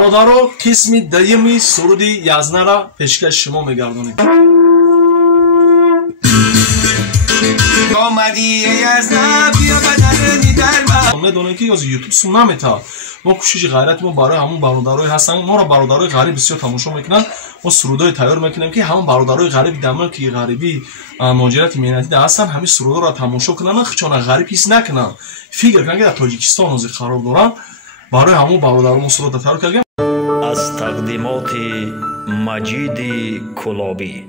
برادران قسم دوم سرود یزنه را پیشکش شما میگردانیم. آمدی یزنه بیا بدنی در ما. میدونید که از یوتیوب سونا میتا ما کوشش غیرت ما برای همون برادرای هستن، ما را برادرای غریب بسیار تماشا میکنن، ما سرودای تیار میکنیم که همون برادرای غریب دمر که غریبی مهاجرت مهنتی هستن همین سرودا را تماشا کنن، خچون غریب حس نکنن، فکر کنن که در تاجیکستان از قرار دارن. برای همون برادران ما سرود تیار کردیم. از تقدیمات مجید کلابی.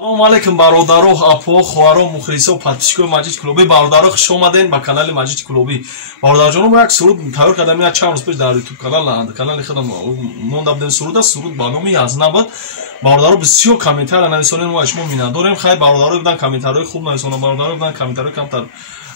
السلام علیکم برادران، اپا، خواهران، مخلصان و پادپیسکای مجید کلابی. برادران خوش اومدین به کانال مجید کلابی. برادر جانم ما یک سرود تیار کردیم یک چند روز پیش در یوتیوب کانال خودم موندم دادم سرود است. سرود با نام یزنه بود. برادران بسیار کامنتار نوشتن ما شما می‌نداریم. خیلی برادران بودن کامنتارهای خوب نوشتن، برادران بودن کامنتارهای کمتر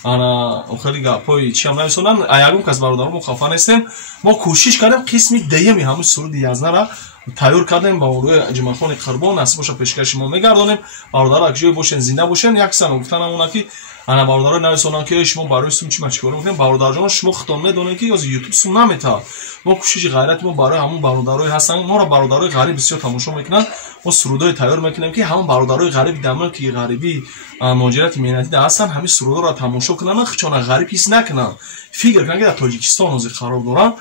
انا خیلی گپای چی هم نوشتن. یگم کس برادران ما خفا نیستیم. ما کوشش کردیم قسم دوم همون سرود یزنه را تیار کردیم با روی اجماع خان قربان نصیب باشه پیشکش ما میگردونیم. برادران اگه جای باشن زنده باشن یک سن گفتن اونا که انا برادران نویسونن که شما برای سوم چی چیکار میکنین. برادر جان شما خودتون میدونید که از یوتیوب سوم نمیتا ما کوشش غیرت ما برای همون برادرای هستن، ما را برادرای غریب بسیار تماشا میکنن، ما سرودای تیار میکنیم که همون برادرای غریب دمر که غریبی مهاجرت مهنتی هستن همین سرودا را تماشا کنن، خچون غریب حس نکنن، فکر کنن که در تاجیکستان از قرار دارن.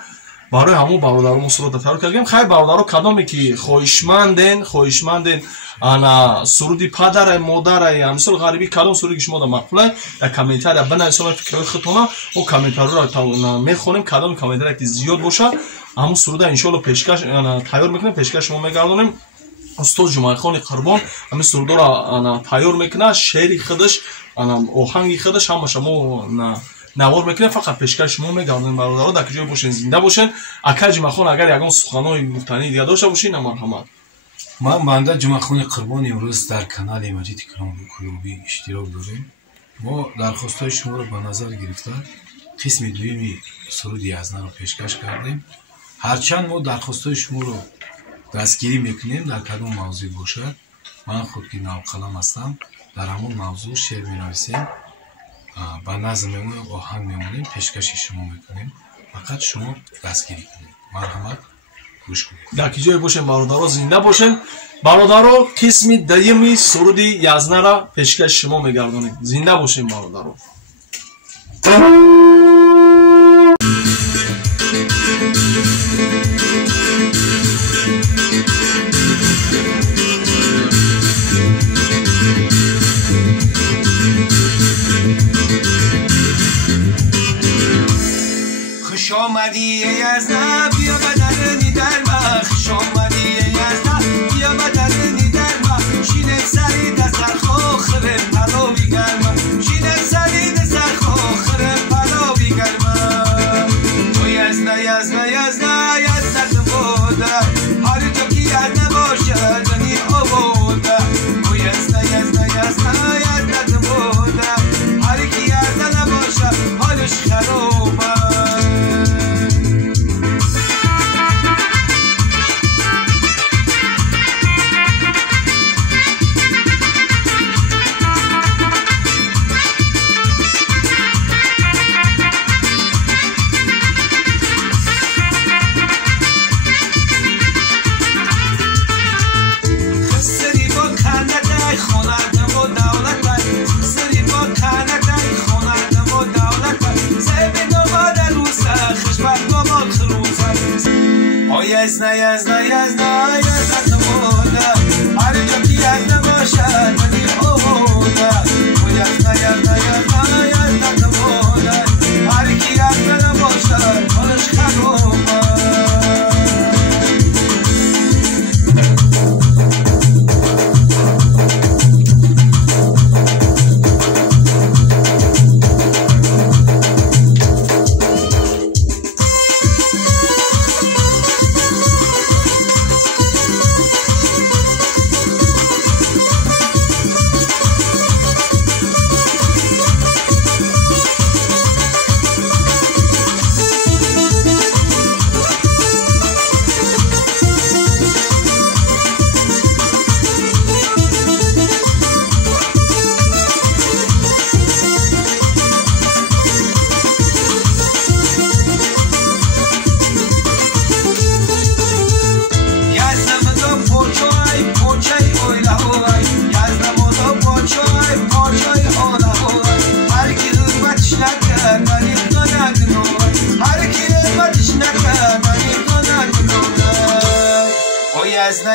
برای همون برادران ما سرود تیار کردیم. خیلی برادران کدامی که خواهشمندین انا سرودی پدر مادر امثال غریبی کدام سرودی که شما در مقوله در کامنتار بنویسید فکرای خودتون و کامنتار را میخونیم. کدام کامنتار که زیاد باشه همون سرود ان شاء الله پیشکش تیار میکنیم، پیشکش شما میگردونیم. استاد جمعه خان قربان همین سرود را تیار میکنه، شعری خودش آهنگی خودش هم شما نوار میکنه، فقط پیشکش شما میگردونیم. برادران در کجای باشین زنده باشین. اکل جمعه خان اگر یگان سخنای گفتنی دیگه داشته باشین مرحمت. من بنده جمعه خان قربان امروز در کانال مجید کلابی اشتراک داریم. ما درخواستای شما رو به نظر گرفته قسم دومی سرود یزنه رو پیشکش کردیم. هرچند ما درخواستای شما رو دستگیری میکنیم در کدام موضوع باشد، من خود که نوقلم هستم در همون موضوع شعر مینویسیم، با نظم میمونیم، آهنگ میمونیم، پیشکشی شما میکنیم، فقط شما دستگیری کنید. مرحمت، گوش کنید. در کجای باشین برادران زنده باشین. برادران قسم دوم سرود یزنه را پیشکش شما میگردونیم. زنده باشین برادران. خوش آمدی یزنه بیا بدنی در ما. خوش آمدی یزنه بیا بدنی در ما. شینه سری دستر خوخره پلاوی گرما. شینه سری دستر خوخره پلاوی گرما. تو یزنه یزنه یزنه یزنه بوده هر جا که یزنه باشه جنی آبوده. تو یزنه یزنه یزنه یزنه بوده هر کی یزنه باشه حالش خرابه. یزنه یزنه یزنه یزنه بوده هر جا که یزنه باشه منی آبوده. تو یزنه یزنه یزنه یزنه بوده هر کی یزنه باشه حالش خرابه.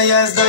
یزدا